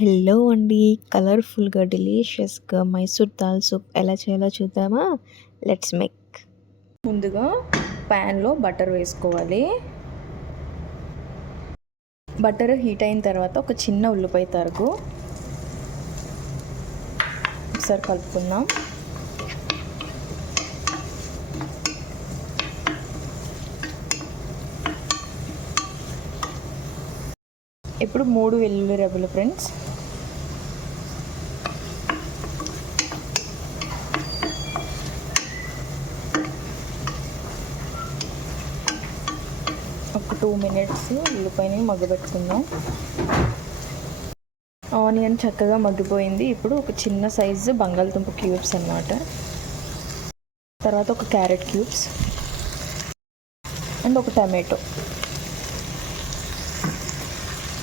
Hello అండి. కలర్‌ఫుల్‌గా, డెలీషియస్‌గా Mysore dal soup ఎలా చేయాలో చూద్దామా? Let's make. ముందుగా ప్యాన్‌లో బటర్ వేసుకోవాలి. బటర్ హీట్ అయిన తర్వాత ఒక చిన్న ఉల్లిపాయ తరుగు ఒకసారి కలుపుకుందాం. ఇప్పుడు 3 వెల్లుల్లి రెబ్బలు ఫ్రెండ్స్. ఒక 2 మినిట్స్ ఉల్లిపాయని మగ్గబెట్టుకుందాం. ఆనియన్ చక్కగా మగ్గిపోయింది. ఇప్పుడు ఒక చిన్న సైజు బంగాళదుంప క్యూబ్స్ అన్నమాట. తర్వాత ఒక క్యారెట్ క్యూబ్స్ అండ్ ఒక టమాటో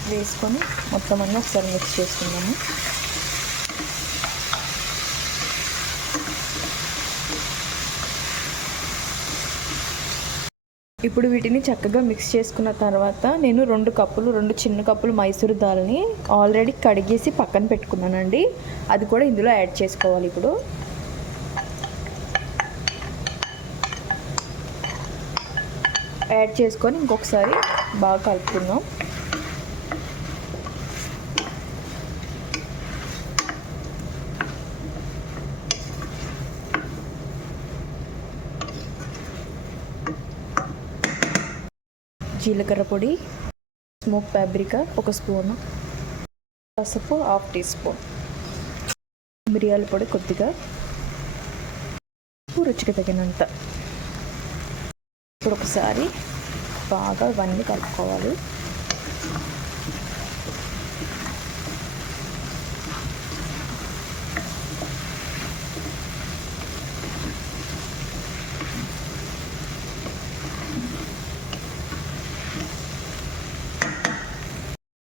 వేసుకొని మొత్తం అన్నీ ఒకసారి మిక్స్ చేసుకుందాము. ఇప్పుడు వీటిని చక్కగా మిక్స్ చేసుకున్న తర్వాత నేను 2 చిన్న కప్పులు మైసూర్ దాల్ని ఆల్రెడీ కడిగేసి పక్కన పెట్టుకున్నానండి. అది కూడా ఇందులో యాడ్ చేసుకోవాలి. ఇప్పుడు యాడ్ చేసుకొని ఇంకొకసారి బాగా కలుపుకుందాం. జీలకర్ర పొడి, స్మోక్ పాప్రికా 1 స్పూను, పసుపు 1/2 టీ స్పూన్, మిరియాల పొడి కొద్దిగా, రుచికి తగినంత. ఇప్పుడు ఒకసారి బాగా ఇవన్నీ కలుపుకోవాలి.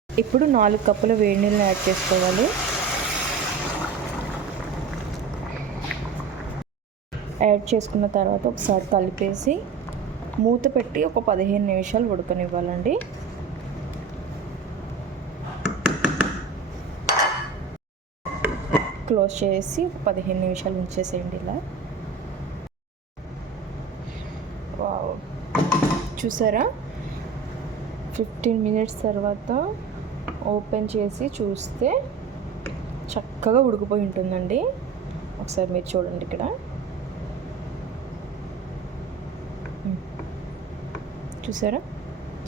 ఇప్పుడు 4 కప్పుల వేడి నీళ్ళని యాడ్ చేసుకోవాలి. యాడ్ చేసుకున్న తర్వాత ఒకసారి కలిపేసి మూత పెట్టి ఒక 15 నిమిషాలు ఉడకనివ్వాలండి. క్లోజ్ చేసి 15 నిమిషాలు ఉంచేసేయండి ఇలా. వావ్, చూసారా? 15 మినిట్స్ తర్వాత ఓపెన్ చేసి చూస్తే చక్కగా ఉడికిపోయి ఉంటుందండి. ఒకసారి మీరు చూడండి, ఇక్కడ చూసారా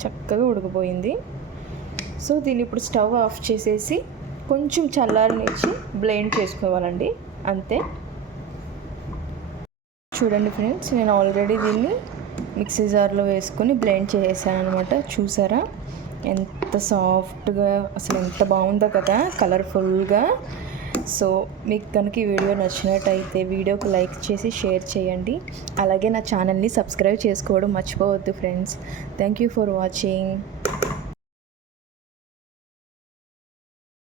చక్కగా ఉడికిపోయింది. సో దీన్ని ఇప్పుడు స్టవ్ ఆఫ్ చేసేసి కొంచెం చల్లారనిచ్చి బ్లెండ్ చేసుకోవాలండి, అంతే. చూడండి ఫ్రెండ్స్, నేను ఆల్రెడీ దీన్ని మిక్సీ జార్లో వేసుకొని బ్లెండ్ చేసాను అనమాట. చూసారా ఎంత సాఫ్ట్గా, అసలు ఎంత బాగుందో కదా, కలర్ఫుల్గా. సో మీకు కనుక ఈ వీడియో నచ్చినట్టయితే వీడియోకి లైక్ చేసి షేర్ చేయండి. అలాగే నా ఛానల్ని సబ్స్క్రైబ్ చేసుకోవడం మర్చిపోవద్దు friends. Thank you for watching.